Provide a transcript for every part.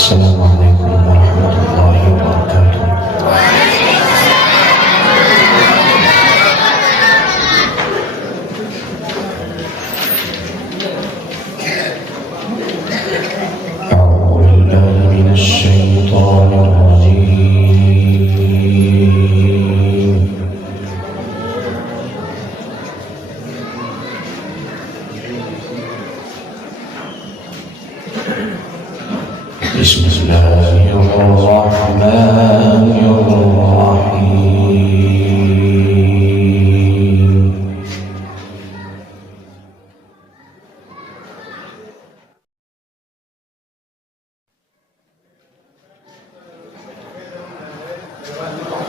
السلام عليكم ورحمة الله وبركاته. أعوذ بالله من الشيطان الرجيم. بسم الله الرحمن الرحيم.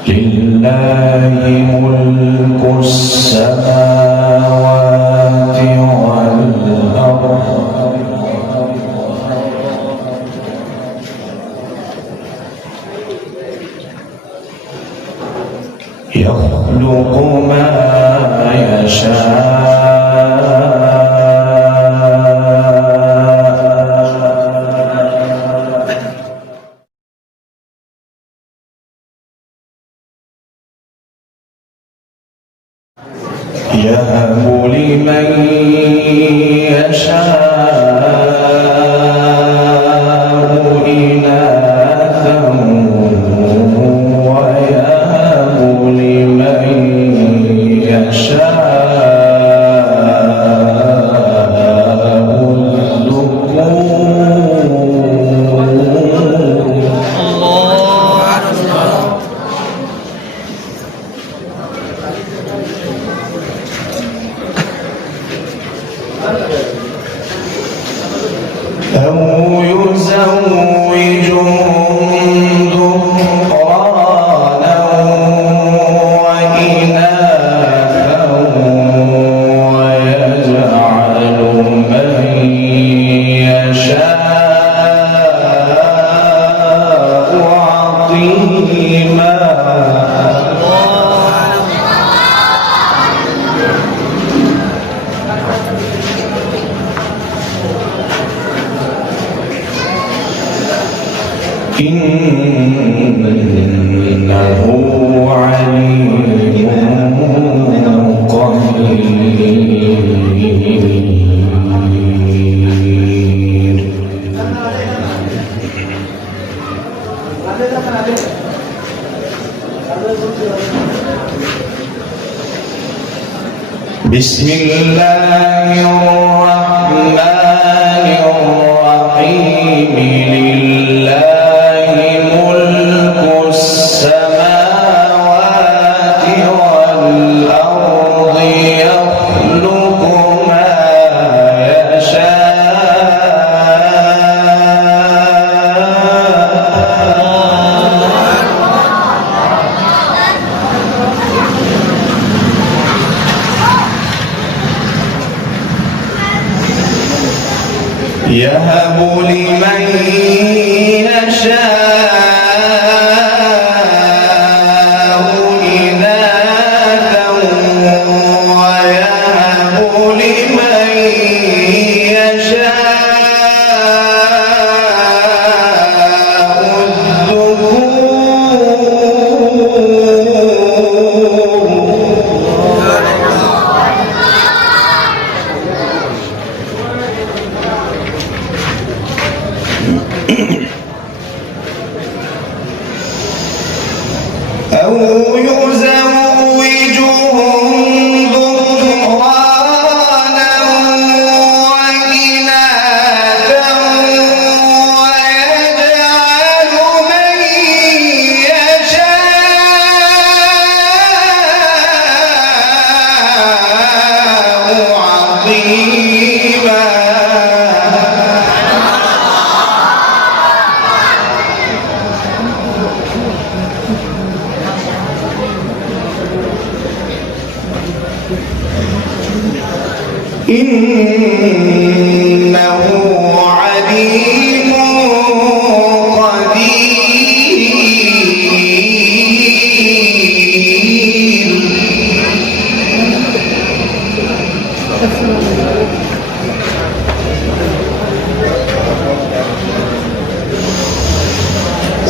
لله ملك السماوات والأرض يخلق ما يشاء يهب لمن يشاء إناثا ويهب لمن يشاء أو يزوجهم ذكرانا وإناثا ويجعل من يشاء عقيما. إنه عليم قدير. بسم الله الرحمن الرحيم. لله ملك السماوات والأرض يخلق ما يشاء يهب لمن يشاء إناثا ويهب لمن يشاء أو يزوجهم ذكرانا وإناثا ويجعل من يشاء عقيما. إنه عليم قدير.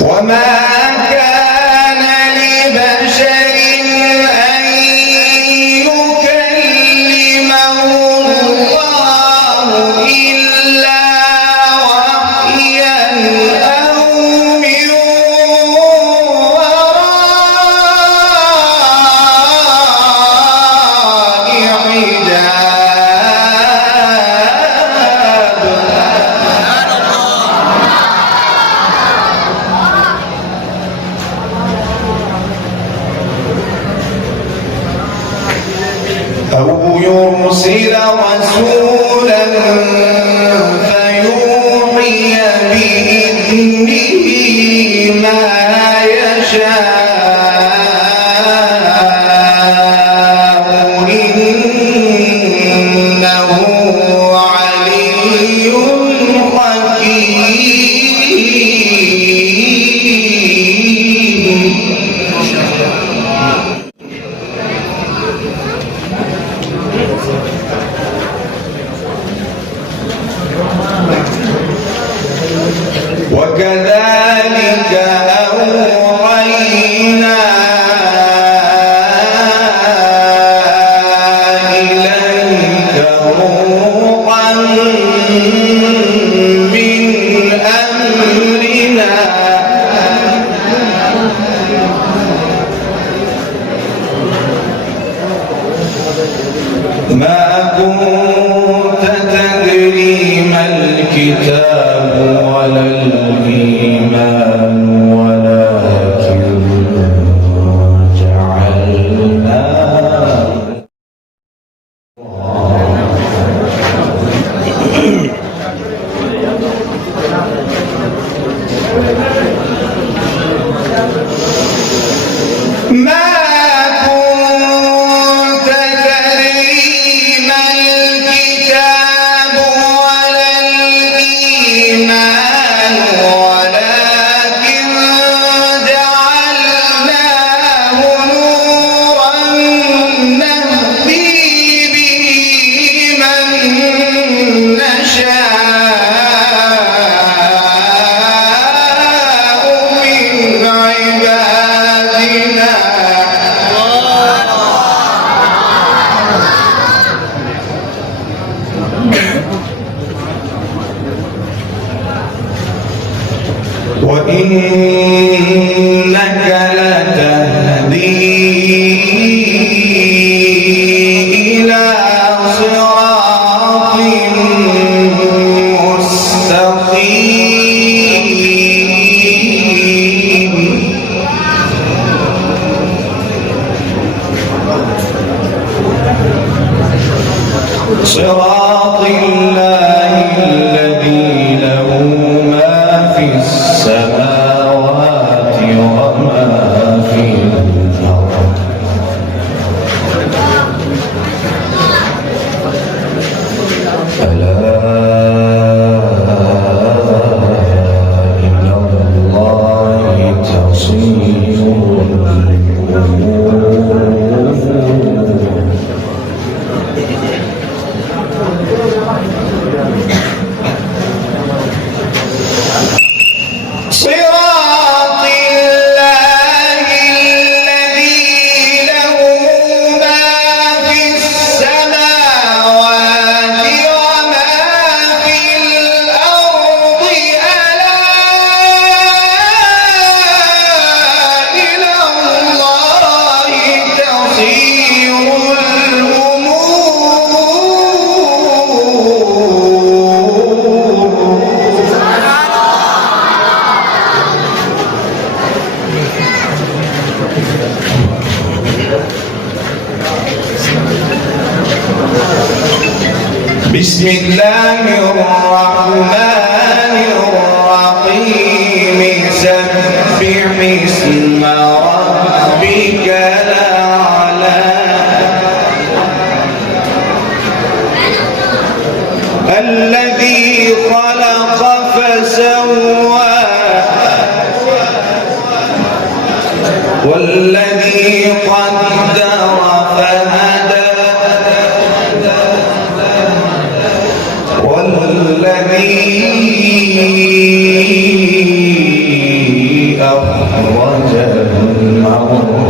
وما كان لبشر أن يكلمه الله إلا وحيا أو من وراء حجاب. أو يرسل رسولا فيوحي بإذنه ما يشاء إنه علي حكيم. وكذلك أوحينا إليك روحا من أمرنا ما كنت تدري ما الكتاب ولا الإيمان ولكن جعلناه ما كنت تدري ما الكتاب ولا الإيمان ولكن جعلناه نورا نهدي به من نشاء من عبادنا. وإنك لتهدي إلى صراط مستقيم. صراط الله الذي له ما في السماوات وما في الأرض. ألا إلى الله تصير الأمور. صراط الله الذي له ما في السماوات وما في الأرض. ألا إلى الله تصير بسم الله الرحمن الرحيم. سبح اسم ربك الأعلى الذي خلق فسوى والذي قدر فهدى والذي أخرج المرعى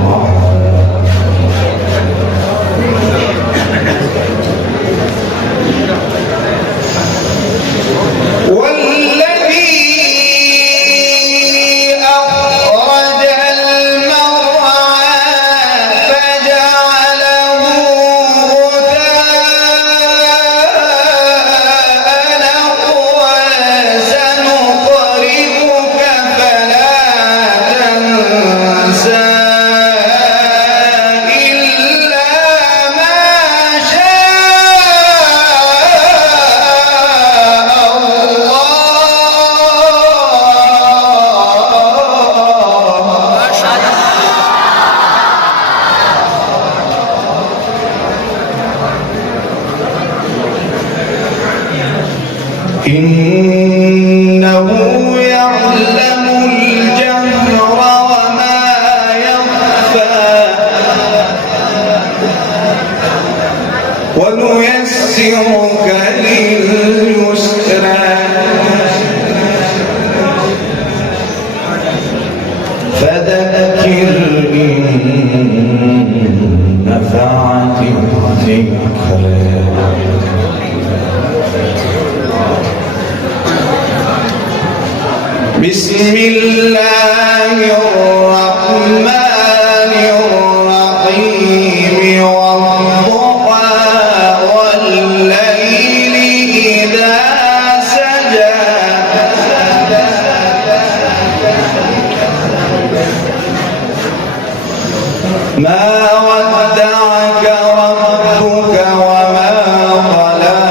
إنه يعلم الجهر وما يخفى ونيسرك لليسرى فذكر إن نفعت الذكرى بسم الله الرحمن الرحيم والضحى والليل إذا سجى ما ودعك ربك وما قلى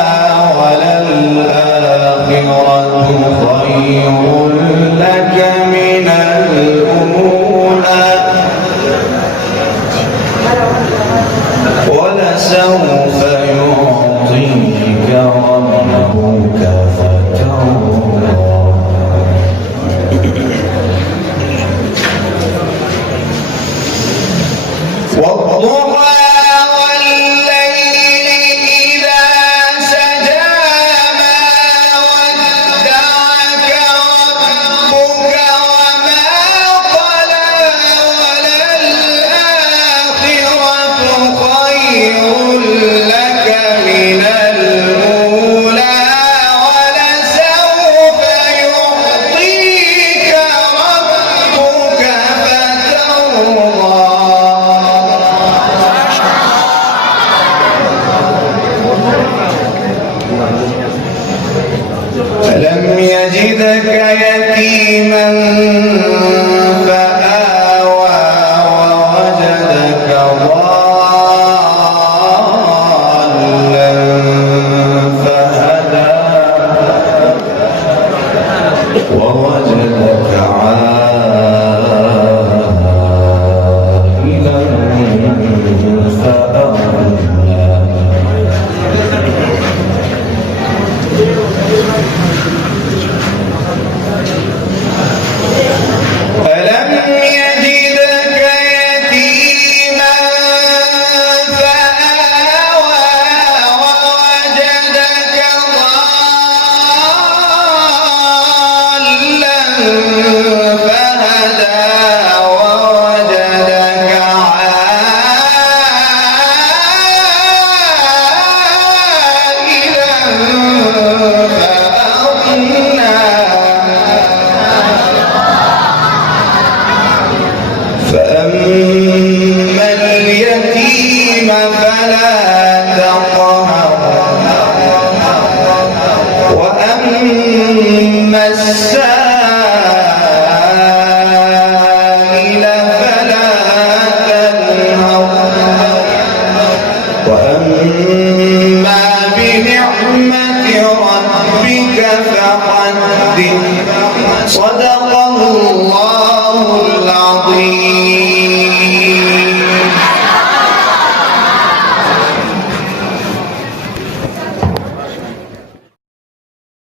وللآخرة خير لك من الأولى ولسوف يعطيك ربك فترضى والضحى ألم يجدك يتيما فآوى ووجدك ضالا فهدى ووجدك عائلا فأغنى فأما اليتيم فلا تقهر وأما السائل فلا تنهر وأما بنعمة ربك فحدث صدق الله العظيم.